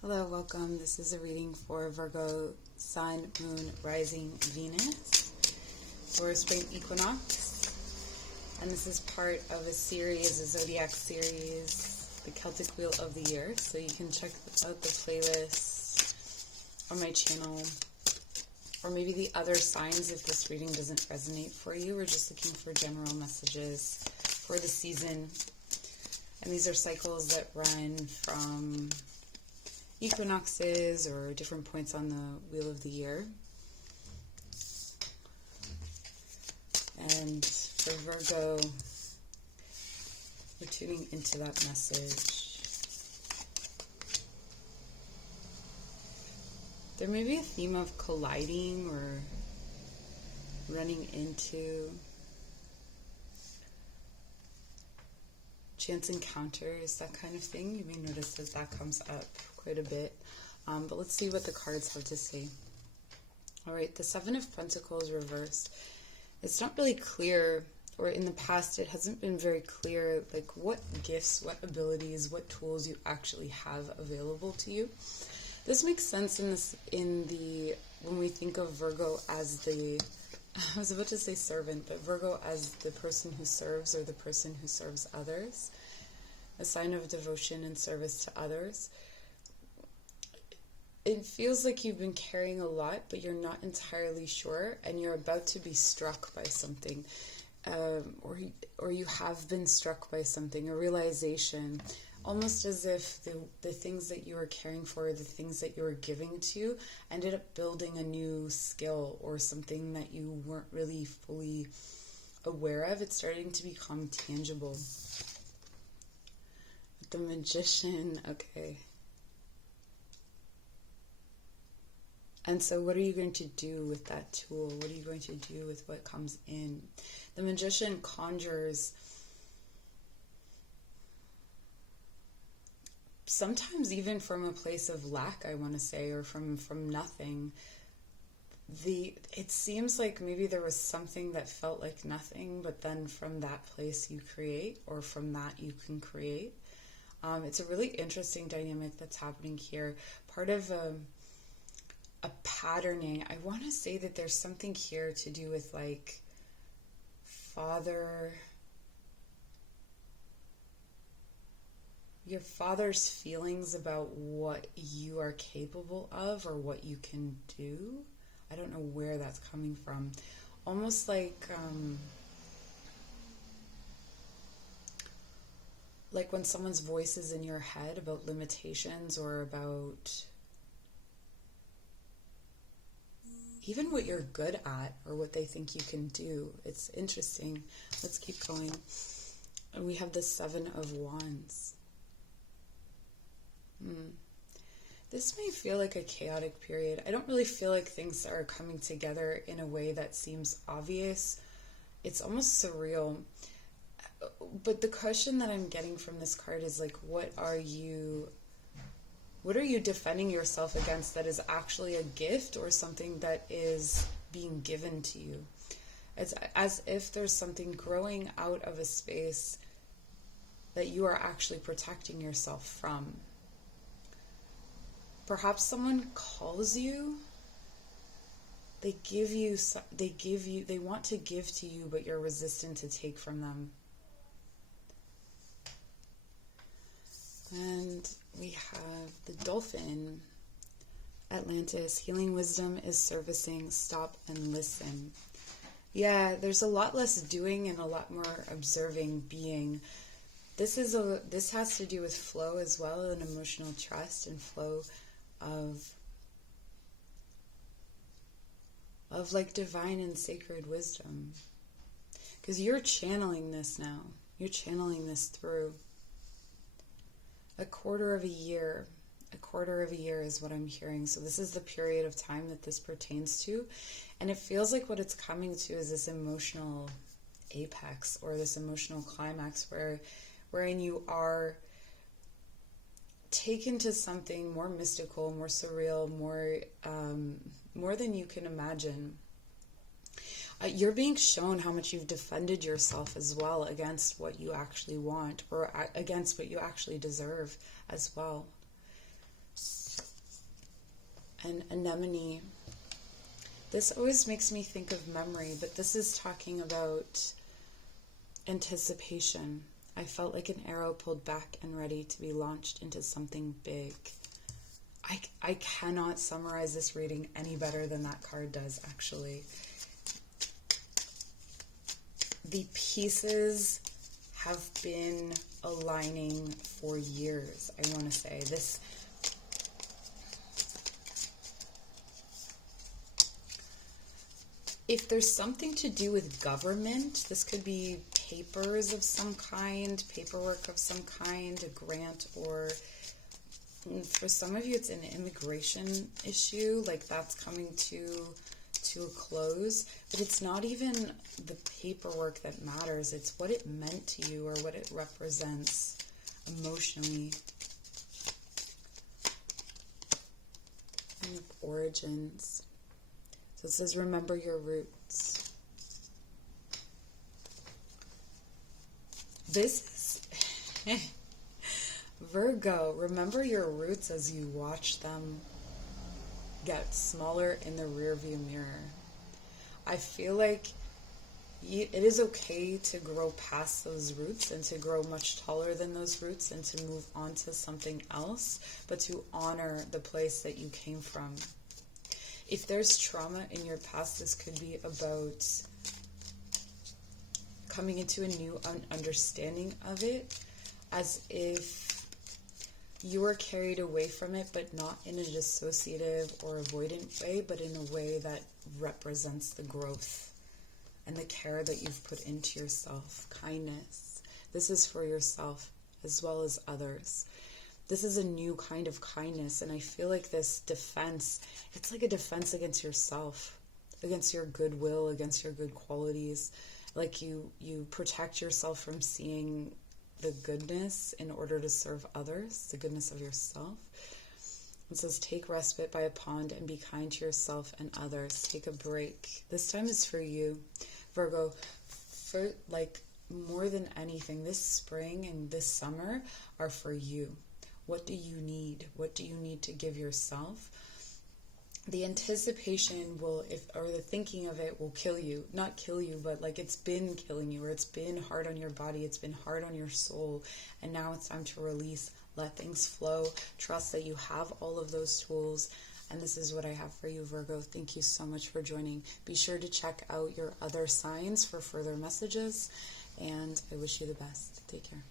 Hello, welcome. This is a reading for Virgo Sun, Moon, Rising, Venus for Spring Equinox. And this is part of a series, a zodiac series, the Celtic Wheel of the Year. So you can check out the playlist on my channel, or maybe the other signs if this reading doesn't resonate for you. We're just looking for general messages for the season. And these are cycles that run from equinoxes or different points on the wheel of the year. And for Virgo, we're tuning into that message. There may be a theme of colliding or running into, chance encounters, that kind of thing. You may notice that that comes up quite a bit. But let's see what the cards have to say. Alright, the Seven of Pentacles reversed. It's not really clear, or in the past it hasn't been very clear, like what gifts, what abilities, what tools you actually have available to you. This makes sense when we think of Virgo as the, I was about to say servant, but Virgo as the person who serves, or the person who serves others, a sign of devotion and service to others. It feels like you've been carrying a lot, but you're not entirely sure, and you're about to be struck by something, or you have been struck by something, a realization, almost as if the things that you were caring for, the things that you were giving to, ended up building a new skill or something that you weren't really fully aware of. It's starting to become tangible. The Magician, okay. And so what are you going to do with that tool? What are you going to do with what comes in? The Magician conjures, sometimes even from a place of lack, I want to say, or from nothing. It seems like maybe there was something that felt like nothing, but then from that place you create, or from that you can create. It's a really interesting dynamic that's happening here. Part of a patterning. I want to say that there's something here to do with like your father's feelings about what you are capable of or what you can do. I don't know where that's coming from. Almost like when someone's voice is in your head about limitations, or about even what you're good at or what they think you can do. It's interesting. Let's keep going. And we have the Seven of Wands. This may feel like a chaotic period. I don't really feel like things are coming together in a way that seems obvious. It's almost surreal. But the question that I'm getting from this card is like, what are you defending yourself against that is actually a gift, or something that is being given to you? It's as if there's something growing out of a space that you are actually protecting yourself from. Perhaps someone calls you, they want to give to you, but you're resistant to take from them. And we have the Dolphin. Atlantis, healing wisdom is servicing, stop and listen. Yeah, there's a lot less doing and a lot more observing, being. This has to do with flow as well, and emotional trust, and flow of like divine and sacred wisdom. Because you're channeling this now. You're channeling this through. A quarter of a year is what I'm hearing. So this is the period of time that this pertains to. And it feels like what it's coming to is this emotional apex, or this emotional climax wherein you are taken to something more mystical, more surreal, more than you can imagine. You're being shown how much you've defended yourself as well against what you actually want, or against what you actually deserve as well. and anemone. This always makes me think of memory, but this is talking about anticipation. I felt like an arrow pulled back and ready to be launched into something big. I cannot summarize this reading any better than that card does, actually. The pieces have been aligning for years, I want to say. If there's something to do with government, this could be papers of some kind, paperwork of some kind, a grant, or for some of you it's an immigration issue, like that's coming to a close. But it's not even the paperwork that matters, it's what it meant to you or what it represents emotionally. And of origins. So it says, remember your roots. This is Virgo, remember your roots as you watch them get smaller in the rearview mirror. I feel like it is okay to grow past those roots and to grow much taller than those roots and to move on to something else, but to honor the place that you came from. If there's trauma in your past, this could be about coming into a new understanding of it, as if you were carried away from it, but not in a dissociative or avoidant way, but in a way that represents the growth and the care that you've put into yourself. Kindness. This is for yourself as well as others. This is a new kind of kindness, and I feel like this defense, it's like a defense against yourself, against your goodwill, against your good qualities. Like you protect yourself from seeing the goodness in order to serve others, the goodness of yourself. It says, take respite by a pond and be kind to yourself and others. Take a break. This time is for you, Virgo. For like more than anything, this spring and this summer are for you. What do you need? What do you need to give yourself? The anticipation or the thinking of it will kill you. Not kill you, but like it's been killing you, or it's been hard on your body, it's been hard on your soul, and now it's time to release, let things flow, trust that you have all of those tools, and this is what I have for you, Virgo. Thank you so much for joining. Be sure to check out your other signs for further messages, and I wish you the best. Take care.